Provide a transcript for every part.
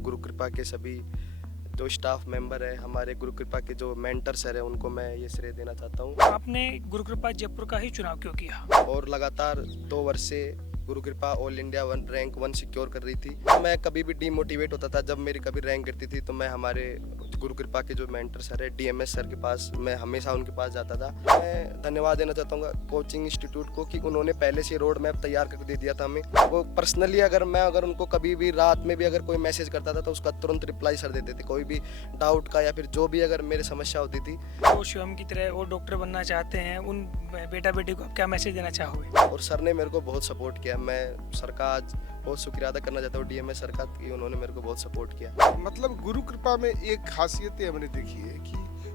गुरु कृपा के सभी जो स्टाफ मेंबर है, हमारे गुरु कृपा के जो मेंटर सर है, उनको मैं ये श्रेय देना चाहता हूँ। आपने गुरु कृपा जयपुर का ही चुनाव क्यों किया? और लगातार 2 वर्ष से गुरु कृपा ऑल इंडिया रैंक 1 सिक्योर कर रही थी। मैं कभी भी डीमोटिवेट होता था, जब मेरी कभी रैंक गिरती थी तो मैं हमारे गुरु कृपा के जो मेंटर सर है, डीएमएस सर के पास, मैं हमेशा उनके पास जाता था। मैं धन्यवाद देना चाहता हूँ कोचिंग इंस्टीट्यूट को कि उन्होंने पहले से रोड मैप तैयार करके दे दिया था हमें। वो पर्सनली अगर उनको कभी भी रात में भी अगर कोई मैसेज करता था तो उसका तुरंत रिप्लाई सर देते थे, कोई भी डाउट का या फिर जो भी अगर मेरी समस्या होती थी। वो शिवम की तरह वो डॉक्टर बनना चाहते हैं, उन बेटा बेटी को आप क्या मैसेज देना चाहोगे? और सर ने मेरे को बहुत सपोर्ट किया। मैं सर का आज बहुत शुक्रिया अदा करना चाहता हूँ, डीएमएस सर का, कि उन्होंने मेरे को बहुत सपोर्ट किया। मतलब गुरु कृपा में एक खासियत हमने देखी है कि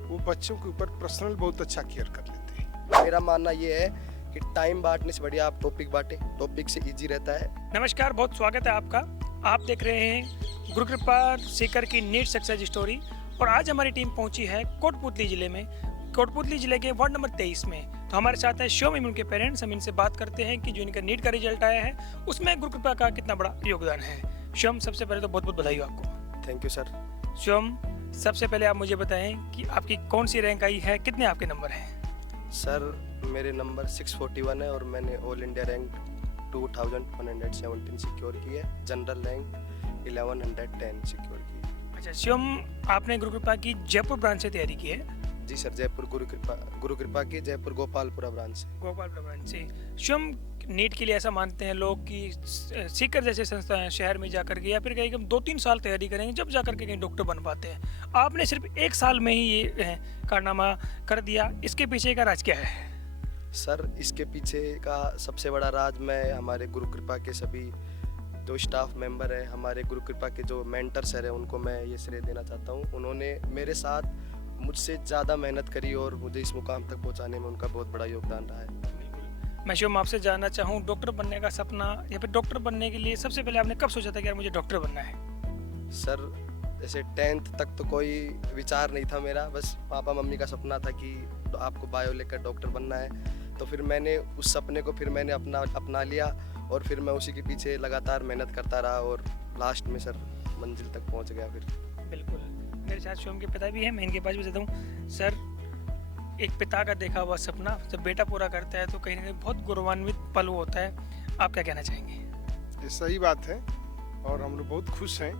वो बच्चों के ऊपर पर्सनल बहुत अच्छा केयर कर लेते हैं। मेरा मानना ये है कि टाइम बांटने से बढ़िया आप टॉपिक बांटे, टॉपिक से इजी रहता है। नमस्कार, बहुत स्वागत है आपका। आप देख रहे हैं गुरु कृपा सीकर की नीट सक्सेस स्टोरी। और आज हमारी टीम पहुंची है कोटपुतली जिले में, कोटपुतली जिले के वार्ड नंबर 23 में। तो हमारे साथ है शिवम एवं उनके पेरेंट्स। हम इनसे बात करते हैं कि जो इनका नीट का रिजल्ट आया है उसमें गुरु कृपा का कितना बड़ा योगदान है। शिवम, सबसे पहले तो बहुत बहुत बधाई हो आपको। Thank you sir. शिवम, सबसे पहले आप मुझे बताएं कि आपकी कौन सी रैंक आई है, कितने आपके नंबर हैं? सर मेरे नंबर 641 है और मैंने ऑल इंडिया रैंक 2117 सिक्योर की है। जनरल रैंक 1110 सिक्योर की है। अच्छा शिवम, आपने गुरु कृपा की जयपुर ब्रांच से तैयारी की है? जी सर, जयपुर गुरु कृपा की जयपुर गोपालपुरा ब्रांच से। गोपालपुरा ब्रांच से। शिवम, नीट के लिए ऐसा मानते हैं लोग कि सीकर जैसे संस्था है शहर में जाकर के या फिर कहीं हम 2-3 साल तैयारी करेंगे जब जाकर के कहीं डॉक्टर बन पाते हैं। आपने सिर्फ 1 साल में ही ये कारनामा कर दिया, इसके पीछे का राज क्या है? सर इसके पीछे का सबसे बड़ा राज मैं हमारे गुरु कृपा के सभी जो स्टाफ मेंबर है, हमारे गुरु कृपा के जो मेंटर सर है, उनको मैं ये श्रेय देना चाहता हूँ। उन्होंने मेरे साथ मुझसे ज़्यादा मेहनत करी और मुझे इस मुकाम तक पहुँचाने में उनका बहुत बड़ा योगदान रहा है। मैं शिवम आपसे जानना चाहूँ, डॉक्टर बनने का सपना या फिर डॉक्टर बनने के लिए सबसे पहले आपने कब सोचा था कि यार मुझे डॉक्टर बनना है? सर जैसे 10th तक तो कोई विचार नहीं था मेरा, बस पापा मम्मी का सपना था कि आपको बायो लेकर डॉक्टर बनना है। तो फिर मैंने उस सपने को अपना लिया और फिर मैं उसी के पीछे लगातार मेहनत करता रहा और लास्ट में सर मंजिल तक पहुंच गया फिर। बिल्कुल, मेरे साथ शिवम के पिता भी हैं, मैं इनके पास भी जाता हूँ। सर, एक पिता का देखा हुआ सपना जब बेटा पूरा करता है तो कहीं ना कहीं बहुत गौरवान्वित पल होता है। आप क्या कहना चाहेंगे? ये सही बात है और हम लोग बहुत खुश हैं।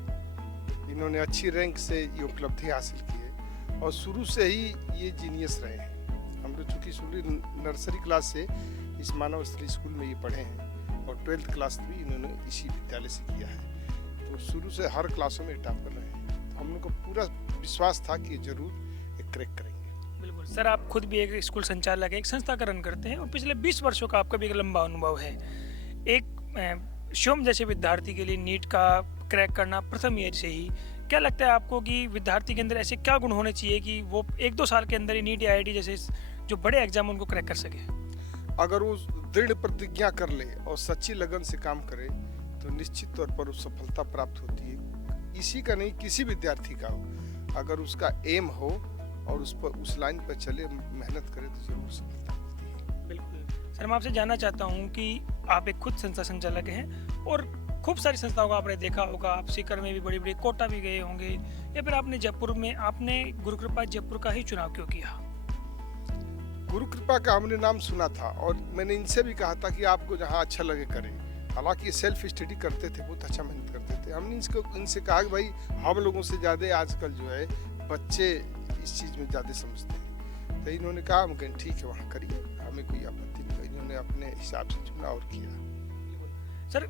इन्होंने अच्छी रैंक से ये उपलब्धि हासिल की है और शुरू से ही ये जीनियस रहे हैं। हम लोग चूँकि शुरू नर्सरी क्लास से इस मानव स्त्री स्कूल में ये पढ़े हैं और 12th क्लास भी इन्होंने इसी विद्यालय से किया है। तो शुरू से हर क्लासों में टॉप कर रहे हैं। तो हम लोग को पूरा विश्वास था कि जरूर एक क्रैक करेंगे। बिल्कुल सर, आप खुद भी एक स्कूल संचालक है, एक संस्था का रन करते हैं और पिछले 20 वर्षों का आपका भी एक लंबा अनुभव है। एक शिवम जैसे विद्यार्थी के लिए नीट का क्रैक करना प्रथम ईयर से ही, क्या लगता है आपको कि विद्यार्थी के अंदर ऐसे क्या गुण होने चाहिए कि वो 1-2 साल के अंदर ही नीट या IIT जैसे जो बड़े एग्जाम उनको क्रैक कर सके? अगर वो दृढ़ प्रतिज्ञा कर ले और सच्ची लगन से काम करे तो निश्चित तौर पर उस सफलता प्राप्त होती है। इसी का नहीं, किसी विद्यार्थी का हो, अगर उसका एम हो और उस लाइन पर चले, मेहनत करे तो जरूर सफलता मिलती है। बिल्कुल सर, मैं आपसे जानना चाहता हूँ कि आप एक खुद संस्था संचालक हैं और खूब सारी संस्थाओं का आपने देखा होगा। आप सीकर में भी बड़ी बड़ी कोटा भी गए होंगे या फिर आपने जयपुर में, आपने गुरु कृपा जयपुर का ही चुनाव क्यों किया? गुरु कृपा का हमने नाम सुना था और मैंने इनसे भी कहा था कि आपको जहाँ अच्छा लगे करें। हालांकि सेल्फ स्टडी करते थे, बहुत अच्छा मेहनत करते थे। हमने इनसे कहा कि भाई हम लोगों से ज़्यादा आजकल जो है बच्चे इस चीज़ में ज़्यादा समझते हैं। तो इन्होंने कहा हम कहें ठीक है वहाँ करिए, हमें कोई आपत्ति नहीं। इन्होंने अपने हिसाब से चुना और किया। सर,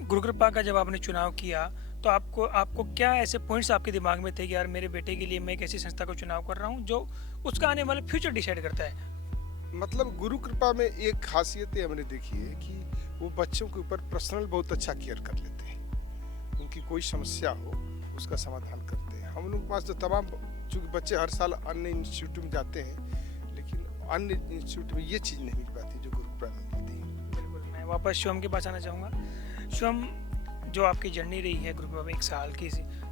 गुरु कृपा का जब आपने चुनाव किया तो आपको क्या ऐसे पॉइंट्स आपके दिमाग में थे कि यार मेरे बेटे के लिए मैं एक ऐसी संस्था को चुनाव कर रहा हूँ जो उसका आने वाला फ्यूचर डिसाइड करता है? मतलब गुरु कृपा में एक खासियत हमने देखी है कि वो बच्चों के ऊपर पर्सनल बहुत अच्छा केयर कर लेते हैं। उनकी कोई समस्या हो उसका समाधान करते हैं। हम लोग के पास जो तमाम, चूँकि बच्चे हर साल अन्य इंस्टीट्यूट में जाते हैं लेकिन अन्य इंस्टीट्यूट में ये चीज़ नहीं मिल पाती जो गुरु कृपा में मिलती है। बिल्कुल, मैं वापस शिवम के पास आना चाहूँगा। शिवम, जो आपकी जर्नी रही है गुरु कृपा में 1 साल की,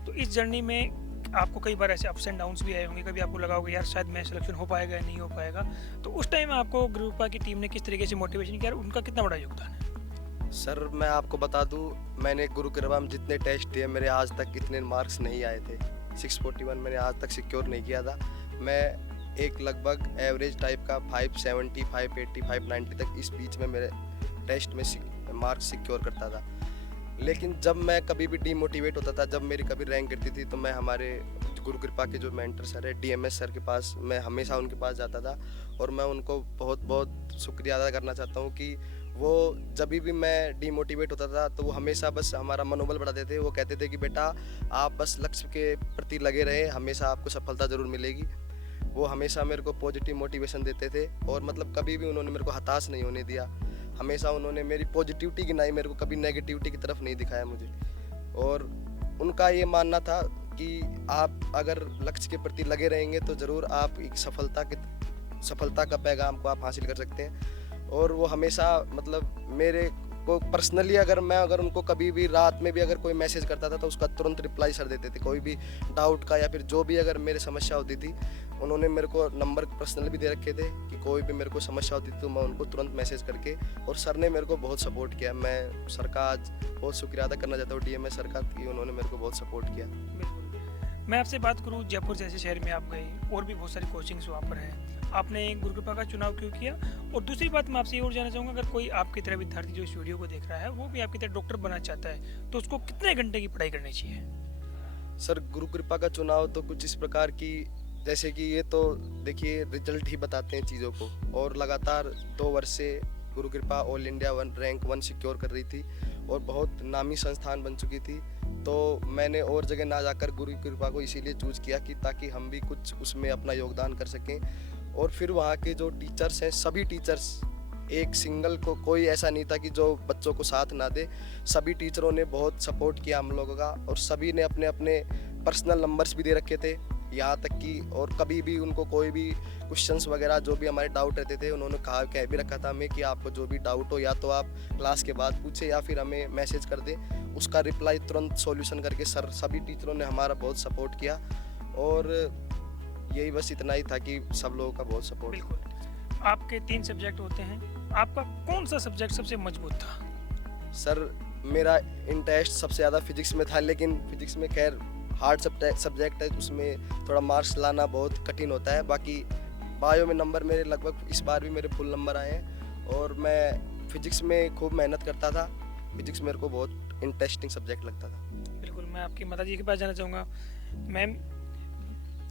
तो इस जर्नी में आपको कई बार ऐसे अप्स एंड डाउन्स भी आए होंगे। कभी आपको लगा होगा यार शायद मैं सिलेक्शन हो पाएगा या नहीं हो पाएगा, तो उस टाइम आपको गुरु कृपा की टीम ने किस तरीके से मोटिवेशन किया, उनका कितना बड़ा योगदान है? सर मैं आपको बता दूं, मैंने गुरु कृपा में जितने टेस्ट दिए मेरे आज तक इतने मार्क्स नहीं आए थे। 641 मैंने आज तक सिक्योर नहीं किया था। मैं एक लगभग एवरेज टाइप का 570, 580, 590 तक इस बीच में मेरे टेस्ट में मार्क्स सिक्योर करता था। लेकिन जब मैं कभी भी डीमोटिवेट होता था, जब मेरी कभी रैंक गिरती थी, तो मैं हमारे गुरु कृपा के जो मेंटर सर है डीएमएस सर के पास, मैं हमेशा उनके पास जाता था। और मैं उनको बहुत बहुत शुक्रिया अदा करना चाहता हूँ कि वो जब भी मैं डीमोटिवेट होता था तो वो हमेशा बस हमारा मनोबल बढ़ाते थे। वो कहते थे कि बेटा आप बस लक्ष्य के प्रति लगे रहे, हमेशा आपको सफलता ज़रूर मिलेगी। वो हमेशा मेरे को पॉजिटिव मोटिवेशन देते थे और मतलब कभी भी उन्होंने मेरे को हताश नहीं होने दिया। हमेशा उन्होंने मेरी पॉजिटिविटी गिनाई, मेरे को कभी नेगेटिविटी की तरफ नहीं दिखाया मुझे। और उनका ये मानना था कि आप अगर लक्ष्य के प्रति लगे रहेंगे तो ज़रूर आप एक सफलता का पैगाम को आप हासिल कर सकते हैं। और वो हमेशा मतलब मेरे को पर्सनली अगर उनको कभी भी रात में भी अगर कोई मैसेज करता था तो उसका तुरंत रिप्लाई सर देते थे। कोई भी डाउट का या फिर जो भी अगर मेरे समस्या होती थी, उन्होंने मेरे को नंबर पर्सनल भी दे रखे थे कि कोई भी मेरे को समस्या होती थी तो मैं उनको तुरंत मैसेज करके, और सर ने मेरे को बहुत सपोर्ट किया। मैं सर का आज बहुत शुक्रिया अदा करना चाहता हूँ डीएमएस सर का कि उन्होंने मेरे को बहुत सपोर्ट किया। बिल्कुल। मैं आपसे बात करूँ, जयपुर जैसे शहर में आप गए और भी बहुत सारी कोचिंग्स वहाँ पर हैं, आपने गुरु कृपा का चुनाव क्यों किया? और दूसरी बात मैं आपसे ये और जानना चाहूँगा, अगर कोई आपकी तरह विद्यार्थी जो इस वीडियो को देख रहा है वो भी आपकी तरह डॉक्टर बनना चाहता है तो उसको कितने घंटे की पढ़ाई करनी चाहिए? सर गुरु कृपा का चुनाव तो कुछ इस प्रकार की, जैसे कि ये तो देखिए रिजल्ट ही बताते हैं चीज़ों को, और लगातार 2 वर्ष से गुरु कृपा ऑल इंडिया रैंक 1 सिक्योर कर रही थी और बहुत नामी संस्थान बन चुकी थी। तो मैंने और जगह ना जाकर गुरु कृपा को इसीलिए चूज़ किया कि ताकि हम भी कुछ उसमें अपना योगदान कर सकें। और फिर वहाँ के जो टीचर्स हैं, सभी टीचर्स, एक सिंगल को कोई ऐसा नहीं था कि जो बच्चों को साथ ना दे। सभी टीचरों ने बहुत सपोर्ट किया हम लोगों का, और सभी ने अपने अपने पर्सनल नंबर्स भी दे रखे थे यहाँ तक कि, और कभी भी उनको कोई भी क्वेश्चंस वगैरह जो भी हमारे डाउट रहते थे उन्होंने कह भी रखा था हमें कि आपको जो भी डाउट हो या तो आप क्लास के बाद पूछे या फिर हमें मैसेज कर दे, उसका रिप्लाई तुरंत सॉल्यूशन करके सभी टीचरों ने हमारा बहुत सपोर्ट किया। और यही बस इतना ही था कि सब लोगों का बहुत सपोर्ट। बिल्कुल। आपके 3 सब्जेक्ट होते हैं, आपका कौन सा सब्जेक्ट सबसे मजबूत था? सर मेरा इंटरेस्ट सबसे ज़्यादा फिजिक्स में था, लेकिन फिजिक्स में खैर हार्ड सब्जेक्ट है, उसमें थोड़ा मार्क्स लाना बहुत कठिन होता है। बाकी बायो में नंबर मेरे लगभग इस बार भी मेरे फुल नंबर आए हैं, और मैं फिजिक्स में खूब मेहनत करता था। फिजिक्स मेरे को बहुत इंटरेस्टिंग सब्जेक्ट लगता था। बिल्कुल। मैं आपकी माता जी के पास जाना चाहूँगा। मैम,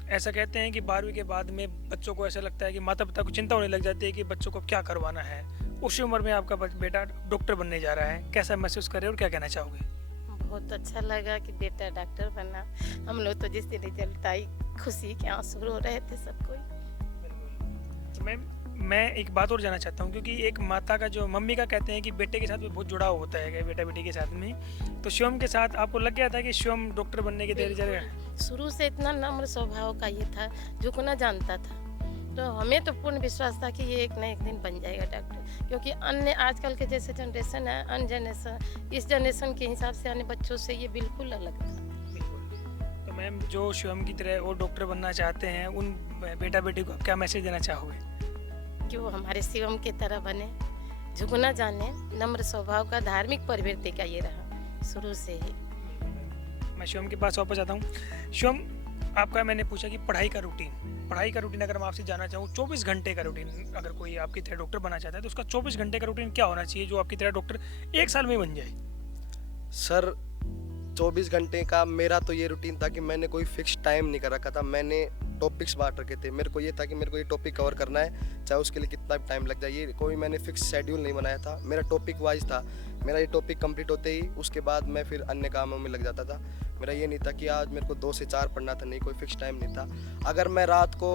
ऐसा कहते हैं कि 12वीं के बाद में बच्चों को ऐसा लगता है कि माता पिता को चिंता होने लग जाती है कि बच्चों को क्या करवाना है। उसी उम्र में आपका बेटा डॉक्टर बनने जा रहा है, कैसा महसूस कर रहे हो और क्या कहना चाहोगे? बहुत अच्छा लगा कि बेटा डॉक्टर बना। हम लोग तो जिस दिन रिजल्ट आई खुशी के आंसू रो रहे थे सब कोई। तो मैं एक बात और जानना चाहता हूँ, क्योंकि एक माता का जो मम्मी का कहते हैं कि बेटे के साथ में बहुत जुड़ाव होता है बेटा बेटी के साथ में, तो शिवम के साथ आपको लग गया था कि शिवम डॉक्टर बनने की तैयारी जा रहा है? शुरू से इतना नम्र स्वभाव का ये था, झुकना जानता था, तो हमें तो पूर्ण विश्वास था कि ये एक न एक दिन बन जाएगा डॉक्टर। क्योंकि अन्य आजकल के जैसे जनरेशन है, अन्य जनरेशन, इस जनरेशन के हिसाब से अन्य बच्चों से ये बिल्कुल अलग था। बिल्कुल। तो मैम, जो शिवम की तरह वो डॉक्टर बनना चाहते हैं, उन बेटा बेटी को आप क्या मैसेज देना चाहोगे? कि वो हमारे शिवम की तरह बने, झुकना जाने, नम्र स्वभाव का, धार्मिक प्रवृत्ति का ये रहा शुरू से ही। मैं शिवम के पास वापस आता हूँ। शिवम, आपका मैंने पूछा कि पढ़ाई का रूटीन अगर मैं आपसे जानना चाहूँ, 24 घंटे का रूटीन, अगर कोई आपकी तरह डॉक्टर बनना चाहता है तो उसका 24 घंटे का रूटीन क्या होना चाहिए जो आपकी तरह डॉक्टर 1 साल में बन जाए? सर 24 घंटे का मेरा तो ये रूटीन था कि मैंने कोई फिक्स टाइम नहीं कर रखा था। मैंने टॉपिक्स बांट रखे थे। मेरे को ये था कि मेरे को ये टॉपिक कवर करना है, चाहे उसके लिए कितना भी टाइम लग जाए। ये कोई मैंने फिक्स शेड्यूल नहीं बनाया था, मेरा टॉपिक वाइज था। मेरा ये टॉपिक कंप्लीट होते ही उसके बाद मैं फिर अन्य कामों में लग जाता था। मेरा ये नहीं था कि आज मेरे को 2 से 4 पढ़ना था, नहीं, कोई फिक्स टाइम नहीं था। अगर मैं रात को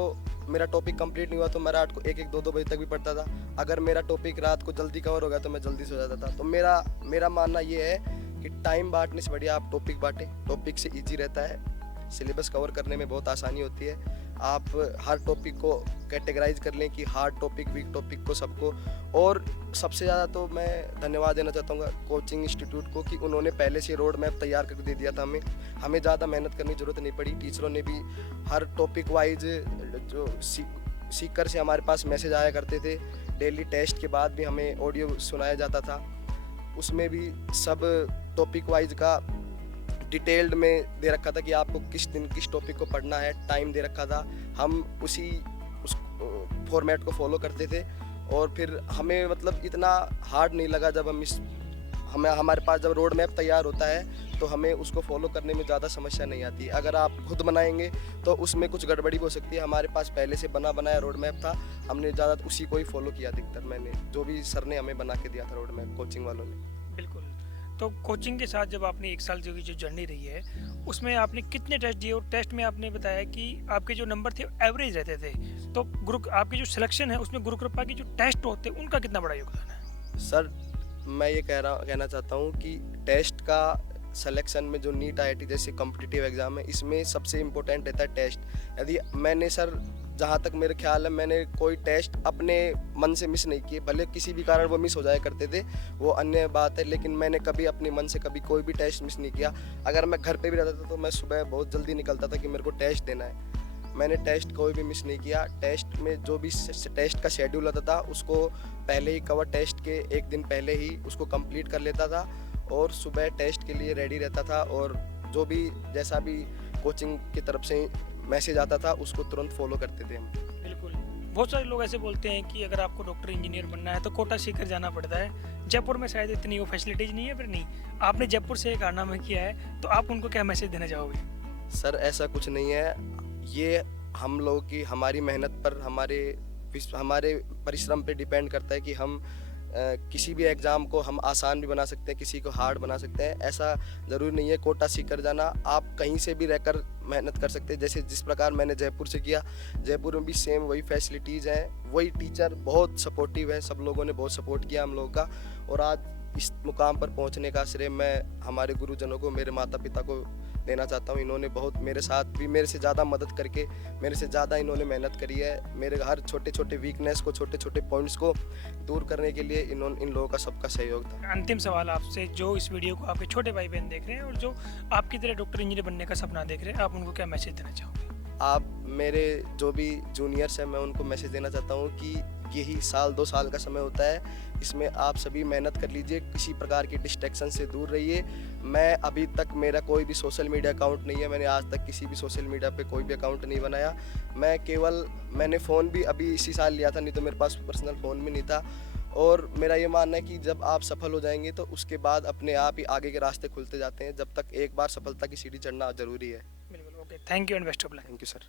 मेरा टॉपिक कंप्लीट नहीं हुआ तो मैं रात को 1-1, 2-2 बजे तक भी पढ़ता था। अगर मेरा टॉपिक रात को जल्दी कवर हो गया तो मैं जल्दी सो जाता था। तो मेरा मानना ये है कि टाइम बांटने से बढ़िया आप टॉपिक बांटें। टॉपिक से ईजी रहता है, सिलेबस कवर करने में बहुत आसानी होती है। आप हर टॉपिक को कैटेगराइज कर लें कि हार्ड टॉपिक, वीक टॉपिक को, सबको। और सबसे ज़्यादा तो मैं धन्यवाद देना चाहता हूँ कोचिंग इंस्टीट्यूट को कि उन्होंने पहले से रोड मैप तैयार करके दे दिया था हमें ज़्यादा मेहनत करने की ज़रूरत नहीं पड़ी। टीचरों ने भी हर टॉपिक वाइज जो सीकर से हमारे पास मैसेज आया करते थे, डेली टेस्ट के बाद भी हमें ऑडियो सुनाया जाता था। उसमें भी सब टॉपिक वाइज का डिटेल्ड में दे रखा था कि आपको किस दिन किस टॉपिक को पढ़ना है, टाइम दे रखा था। हम उस फॉर्मेट को फॉलो करते थे और फिर हमें मतलब इतना हार्ड नहीं लगा जब हमारे पास जब रोड मैप तैयार होता है तो हमें उसको फॉलो करने में ज़्यादा समस्या नहीं आती। अगर आप खुद बनाएंगे तो उसमें कुछ गड़बड़ी हो सकती है। हमारे पास पहले से बनाया रोड मैप था, हमने ज़्यादा उसी को ही फॉलो किया अधिकतर। मैंने जो भी सर ने हमें बना के दिया था रोड मैप, कोचिंग वालों ने। बिल्कुल। तो कोचिंग के साथ जब आपने 1 साल जो जर्नी रही है उसमें आपने कितने टेस्ट दिए, और टेस्ट में आपने बताया कि आपके जो नंबर थे एवरेज रहते थे, तो आपकी जो सिलेक्शन है उसमें गुरु कृपा के जो टेस्ट होते हैं उनका कितना बड़ा योगदान है? सर मैं ये कहना चाहता हूँ कि टेस्ट का सिलेक्शन में जो नीट IIT जैसे कॉम्पिटिटिव एग्ज़ाम है, इसमें सबसे इम्पोर्टेंट रहता है टेस्ट। यदि मैंने सर जहाँ तक मेरे ख्याल है मैंने कोई टेस्ट अपने मन से मिस नहीं किए, भले किसी भी कारण वो मिस हो जाया करते थे वो अन्य बात है, लेकिन मैंने कभी अपने मन से कभी कोई भी टेस्ट मिस नहीं किया। अगर मैं घर पे भी रहता था तो मैं सुबह बहुत जल्दी निकलता था कि मेरे को टेस्ट देना है। मैंने टेस्ट कोई भी मिस नहीं किया। टेस्ट में जो भी टेस्ट का शेड्यूल होता था उसको पहले ही कवर टेस्ट के 1 दिन पहले ही उसको कंप्लीट कर लेता था और सुबह टेस्ट के लिए रेडी रहता था, और जो भी जैसा भी कोचिंग की तरफ से मैसेज आता था उसको तुरंत फॉलो करते थे हम। बिल्कुल। बहुत सारे लोग ऐसे बोलते हैं कि अगर आपको डॉक्टर इंजीनियर बनना है तो कोटा सीकर जाना पड़ता है। जयपुर में शायद इतनी वो फैसिलिटीज़ नहीं है, फिर नहीं, आपने जयपुर से एक कारनामा किया है, तो आप उनको क्या मैसेज देना चाहोगे? सर ऐसा कुछ नहीं है, ये हम लोगों की हमारी मेहनत पर हमारे परिश्रम पे डिपेंड करता है कि हम किसी भी एग्ज़ाम को हम आसान भी बना सकते हैं, किसी को हार्ड बना सकते हैं। ऐसा ज़रूरी नहीं है कोटा सीकर जाना, आप कहीं से भी रहकर मेहनत कर सकते हैं। जैसे जिस प्रकार मैंने जयपुर से किया, जयपुर में भी सेम वही फैसिलिटीज़ हैं, वही टीचर बहुत सपोर्टिव है, सब लोगों ने बहुत सपोर्ट किया हम लोगों का। और आज इस मुकाम पर पहुंचने का श्रेय मैं हमारे गुरुजनों को, मेरे माता पिता को देना चाहता हूं। इन्होंने बहुत मेरे साथ भी मेरे से ज़्यादा मदद करके मेरे से ज़्यादा इन्होंने मेहनत करी है। मेरे हर छोटे छोटे वीकनेस को, छोटे छोटे पॉइंट्स को दूर करने के लिए इन लोगों का सबका सहयोग था। अंतिम सवाल आपसे, जो इस वीडियो को आपके छोटे भाई बहन देख रहे हैं और जो आपकी तरह डॉक्टर इंजीनियर बनने का सपना देख रहे हैं, आप उनको क्या मैसेज देना चाहोगे? आप मेरे जो भी जूनियर्स हैं मैं उनको मैसेज देना चाहता हूँ कि यही 1-2 साल का समय होता है, इसमें आप सभी मेहनत कर लीजिए, किसी प्रकार की डिस्ट्रैक्शन से दूर रहिए। मैं अभी तक मेरा कोई भी सोशल मीडिया अकाउंट नहीं है, मैंने आज तक किसी भी सोशल मीडिया पे कोई भी अकाउंट नहीं बनाया। मैंने फ़ोन भी अभी इसी साल लिया था, नहीं तो मेरे पास पर्सनल फ़ोन भी नहीं था। और मेरा ये मानना है कि जब आप सफल हो जाएंगे तो उसके बाद अपने आप ही आगे के रास्ते खुलते जाते हैं। जब तक एक बार सफलता की सीढ़ी चढ़ना ज़रूरी है। बिल्कुल। Okay, thank you and best of luck. Thank you sir.